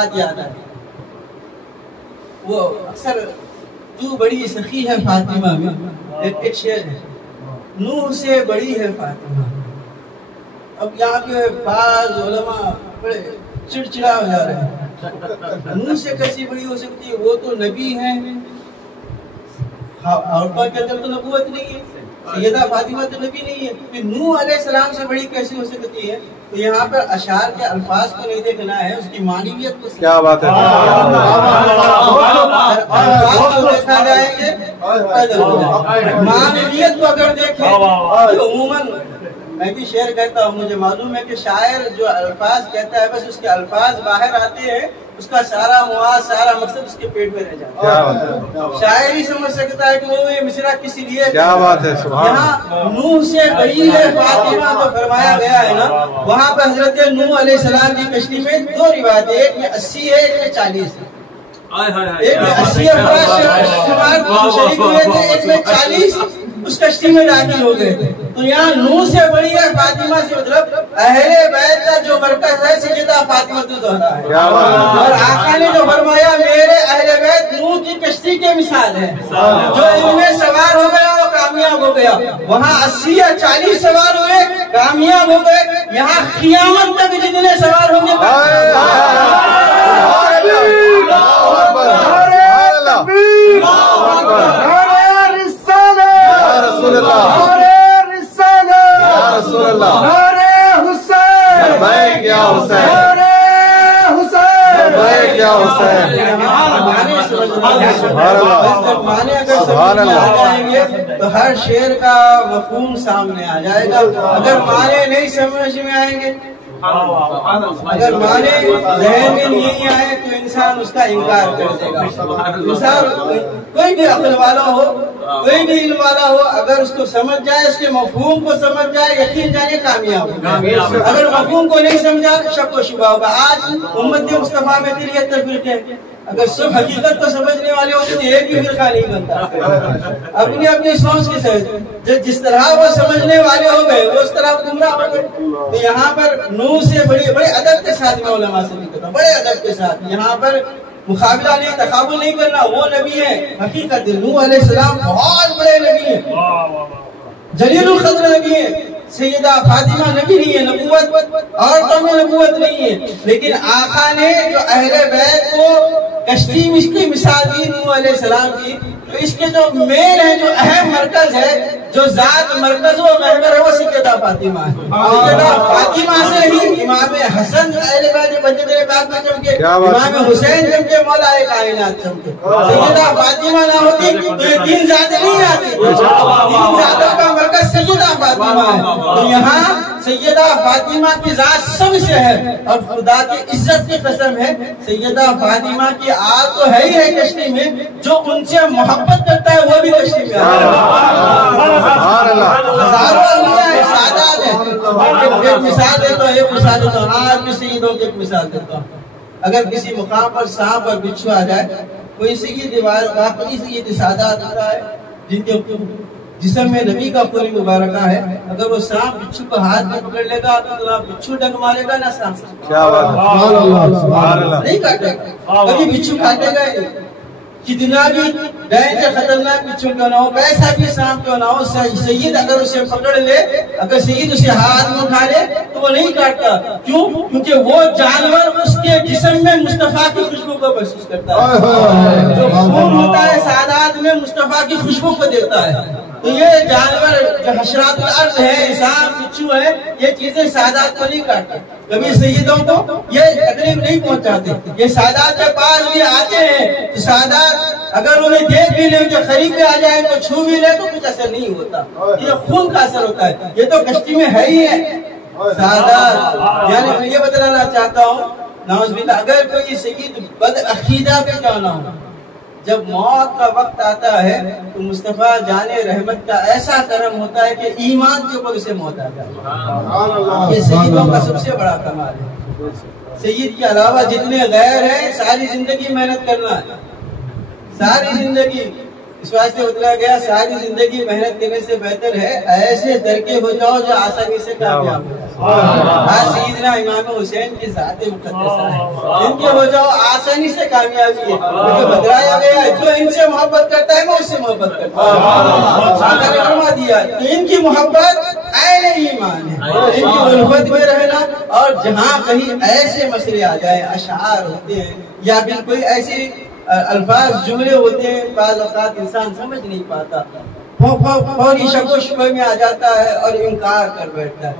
बात याद आई। वो अक्सर तू बड़ी सखी है फातिमा में एक शेर है, नूह से बड़ी है फातिमा। अब यहाँ पे बाज उलमा बड़े चिड़चिड़ा हो जा रहे हैं, नूह से कैसी बड़ी हो सकती है, वो तो नबी है। और क्या तो नबूवत नहीं है, सैयदा फातिमा तो नबी नहीं है, फिर नूह अलैहिस्सलाम से बड़ी कैसी हो सकती है। तो यहाँ पर अशार के अल्फाज को नहीं देखना है, उसकी मानवियत को। क्या बात है, अल्फाज को देखा जाएंगे, मानवियत को अगर देखें तो उम्मन मैं भी शेर कहता हूँ, मुझे मालूम है कि शायर जो अल्फाज कहता है बस उसके अल्फाज बाहर आते हैं, उसका सारा मुआद सारा मकसद उसके पेट में रह जाता है। शायर ही समझ सकता है कि वो ये मिसरा किस लिए। क्या बात है। यहाँ नूह से बड़ी है फातिमा जो फरमाया गया है ना, वहाँ पर हजरत नूह अलैहिस्सलाम की कश्ती में दो रिवायत, एक में 80 है, एक में 40 है। एक में 80 शरीक हुए थे, एक में 40 उस कश्ती में दाखिल हो गए थे। तो यहाँ नूह से बड़ी है फातिमा से मतलब अहले बैत का जो मरकज है सैयदा फातिमा ज़हरा है। और आका ने जो फरमाया मेरे अहले बैत नूह की कश्ती के मिसाल है, जो इनमें सवार हो गया वो कामयाब हो गया। वहाँ 80 या 40 सवार हुए कामयाब हो गए, यहाँ क़ियामत तक जितने सवार होंगे तो हर शेर का मफहूम सामने आ जाएगा। अगर माने नहीं समझ में आएंगे, अगर माने जहन में नहीं आए तो इंसान उसका इनकार कर देगा। इंसान कोई भी अक्ल वाला हो, कोई भी इल्म वाला हो, अगर उसको समझ जाए, उसके मफहूम को समझ जाए, यकीन जाने कामयाब होगा। अगर मफहूम को नहीं समझा शक व शुबा होगा। आज उम्मत मुस्तफा में तिरहत्तर फिरके, अगर सब हकीकत को समझने वाले होते तो एक भी फिरका नहीं बनता। अपनी अपनी सोच के साथ जिस तरह वो समझने वाले हो गए वो उस तरह गुमराह हो गए। तो यहाँ पर नूह से बड़े अदब के साथ मैं उलमा से नहीं करता, बड़े अदब के साथ यहाँ पर मुकाबला नहीं, तकाबुल नहीं करना। वो नबी है हकीकत, नूह अलैहिस्सलाम बहुत बड़े नबी है, जलीलुल क़द्र नबी है। सैयदा फातिमा नबी नहीं है, नबूवत और तो में नबूवत नहीं है, लेकिन आका ने जो अहले बैत को कश्ती की मिसाल दी नूह अलैहिस्सलाम की, तो इसके जो मेन है, जो अहम मरकज है, जो जात मरकज वो महवर है, वो सैयदा फातिमा है। सैयदा फातिमा से ही इमाम हसन अहले बैत बजरे बाग में चमके, इमाम हुसैन चमके, मौला कायनात चमके। सैयदा फातिमा ना होती तो ये तीन जात नहीं आती। तीन जातों का मरकज सैयदा फातिमा है। तो यहाँ सैयदा फातिमा की जात सबसे है, और खुदा की इज्जत की कसम है सैयदा फातिमा की आग तो है ही है कश्ती में, जो उनसे मोहब्बत करता है वो भी कश्ती में हजारों सादात है। एक मिसाल देता हूँ, एक मिसाल देता हूँ, आज भी सैयदों की एक मिसाल देता हूँ। अगर किसी मुकाम पर सांप और बिच्छू आ जाए, कोई सैयद वाकई सैयद सादात होता है जिनके जिसम में नबी का पूरी मुबारका है। अगर वो सांप बिच्छू को हाथ में पकड़ लेगा तो ना बिच्छू डंक मारेगा ना सांप। क्या बात, नहीं काटेगा कभी, बिच्छू काटेगा ही। कितना भी भयंकर खतरनाक बिच्छू क्यों ना हो, कैसा भी सांप क्यों ना हो, सैयद अगर उसे पकड़ ले, अगर सैयद उसे हाथ में उठा ले तो वो नहीं काटता। क्यों? क्योंकि वो जानवर उसके जिस्म में मुस्तफा की खुशबू को महसूस करता है। जो खून होता है सादात में मुस्तफा की खुशबू को देता है। तो ये जानवर जो हशरातुल अर्ज़ है, सांप बिच्छू है, ये चीजें सादात को नहीं काटते, कभी सैयदों को ये तकलीफ नहीं पहुंचाते। ये सादात के पास भी आते हैं तो सादात अगर उन्हें देख भी ले, उनके करीब भी आ जाए तो छू भी ले तो कुछ असर नहीं होता। ये खून का असर होता है, ये तो कश्ती में है ही है सादात। यानी मैं ये बतलाना चाहता हूँ, नाउज़ुबिल्लाह, अगर कोई सैयद बदअकीदा पे क्यों ना हो, जब मौत का वक्त आता है तो मुस्तफा जाने रहमत का ऐसा करम होता है कि ईमान के ऊपर उसे मौत आता है। ये सैयदों का सबसे बड़ा कमाल है। सैयद के अलावा जितने गैर हैं, सारी जिंदगी मेहनत करना है, सारी जिंदगी इस वास्ते बतलाया गया सारी जिंदगी मेहनत करने से बेहतर है ऐसे दरके हो जाओ जो आसानी से कामयाब हो। आज सईदना इमाम हुसैन की जाते मुकद्दसा है, इनके हो जाओ आसानी से कामयाबी है। क्योंकि बतलाया गया जो इनसे मोहब्बत करता है मैं उससे मोहब्बत करता हूँ, फरमा दिया। तो इनकी मोहब्बत ऐने ईमान है, इनकी उल्फत में रहना। और जहाँ कहीं ऐसे मसले आ जाए, अशार होते हैं या फिर कोई ऐसे अल्फाज जुमले होते हैं, बाज़ औक़ात इंसान समझ नहीं पाता, फौरी शक व शुबह में आ जाता है और इनकार कर बैठता है।